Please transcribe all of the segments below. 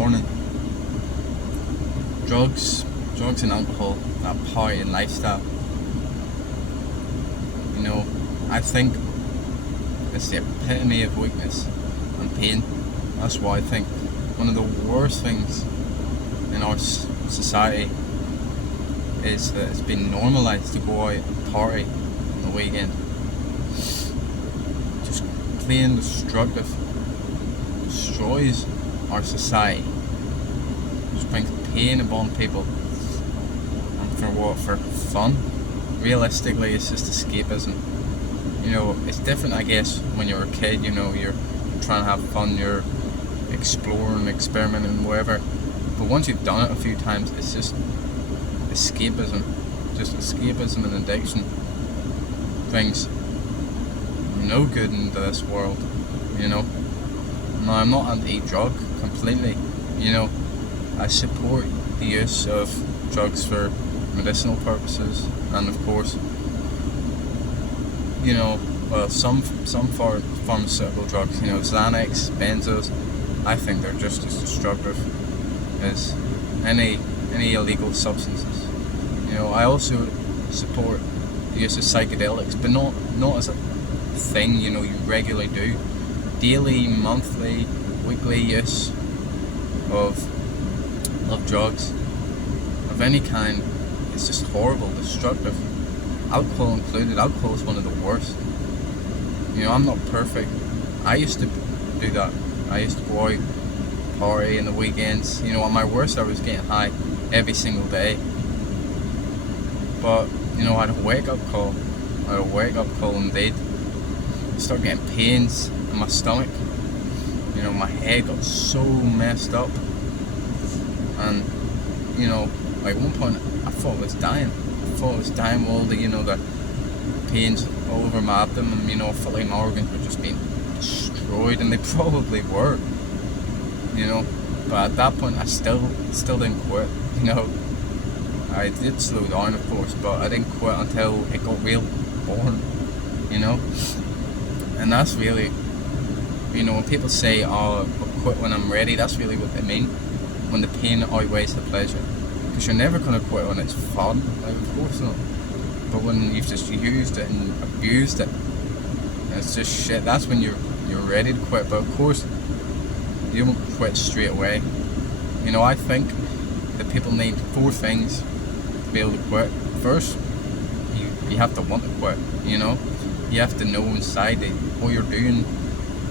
morning. Drugs and alcohol, that party and lifestyle. You know, I think it's the epitome of weakness and pain. That's why I think one of the worst things in our society is that it's been normalised to go out and party on the weekend. Just plain destructive. Destroys our society. Just brings pain upon people. And for what? For fun? Realistically, it's just escapism. You know, it's different, I guess, when you're a kid. You know, you're trying to have fun, you're exploring, experimenting, whatever. But once you've done it a few times, it's just escapism. Just escapism and addiction brings no good into this world. You know. Now, I'm not anti-drug completely. You know, I support the use of drugs for medicinal purposes, and of course, you know, well, some pharmaceutical drugs, you know, Xanax, benzos, I think they're just as destructive as any illegal substances. You know, I also support the use of psychedelics, but not as a thing, you know, you regularly do. Daily, monthly, weekly use of drugs of any kind is just horrible, destructive. Alcohol included. Alcohol is one of the worst. You know, I'm not perfect. I used to do that. I used to go out, party in the weekends. You know, at my worst I was getting high every single day. But, you know, I had a wake-up call. Indeed. I started getting pains in my stomach. You know, my head got so messed up. And, you know, like at one point I thought I was dying. All the, you know, the pains all over my abdomen. You know, I felt like my organs were just being destroyed, and they probably were. You know, but at that point I still didn't quit. You know, I did slow down, of course, but I didn't quit until it got real boring. You know, and that's really, you know, when people say, "Oh, I'll quit when I'm ready," that's really what they mean. When the pain outweighs the pleasure. Because you're never going to quit when it's fun, like, of course not. But when you've just used it and abused it, and it's just shit, that's when you're ready to quit. But of course, you won't quit straight away. You know, I think that people need 4 things to be able to quit. First, you have to want to quit, you know. You have to know inside that what you're doing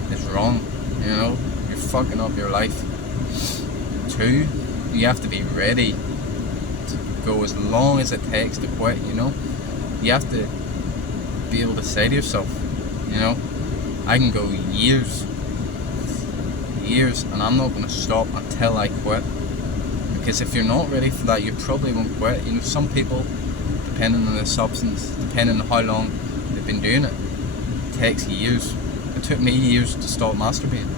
is wrong, you know. You're fucking up your life. 2, you have to be ready to go as long as it takes to quit, you know. You have to be able to say to yourself, you know, I can go years, and I'm not going to stop until I quit. Because if you're not ready for that, you probably won't quit. You know, some people, depending on the substance, depending on how long they've been doing it, takes years. It took me years to stop masturbating,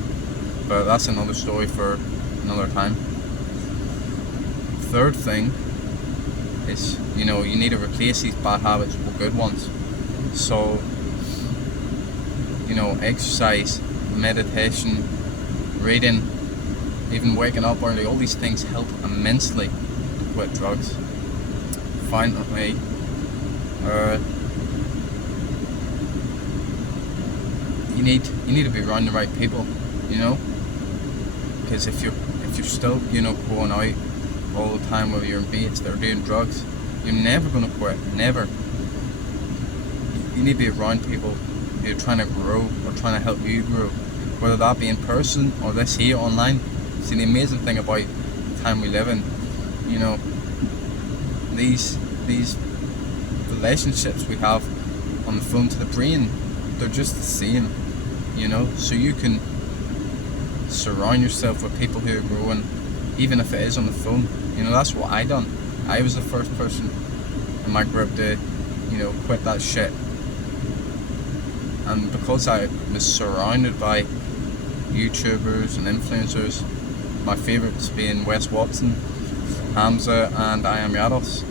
but that's another story for another time. Third thing is, you know, you need to replace these bad habits with good ones. So, you know, exercise, meditation, reading, even waking up early, all these things help immensely to quit drugs. Finally, you need to be around the right people, you know, because if you're still, you know, going out all the time with your mates that are doing drugs, you're never going to quit, never. You need to be around people who are trying to grow or trying to help you grow, whether that be in person or this here online. See, the amazing thing about the time we live in, you know, these relationships we have on the phone to the brain, they're just the same, you know. So you can surround yourself with people who are growing, even if it is on the phone. You know, that's what I done. I was the first person in my group to, you know, quit that shit. And because I was surrounded by YouTubers and influencers, my favourites being Wes Watson, Hamza, and I Am Yados,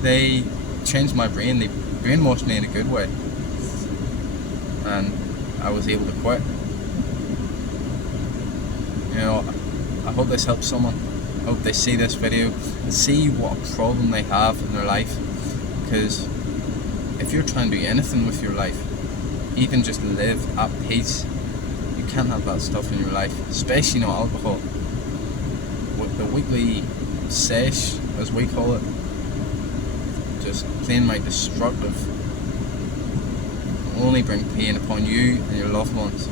they changed my brain. They brainwashed me in a good way, and I was able to quit. You know, I hope this helps someone. I hope they see this video and see what problem they have in their life. Because if you're trying to do anything with your life, even just live at peace, you can't have that stuff in your life, especially not alcohol. With the weekly sesh, as we call it, just plain right destructive, will only bring pain upon you and your loved ones.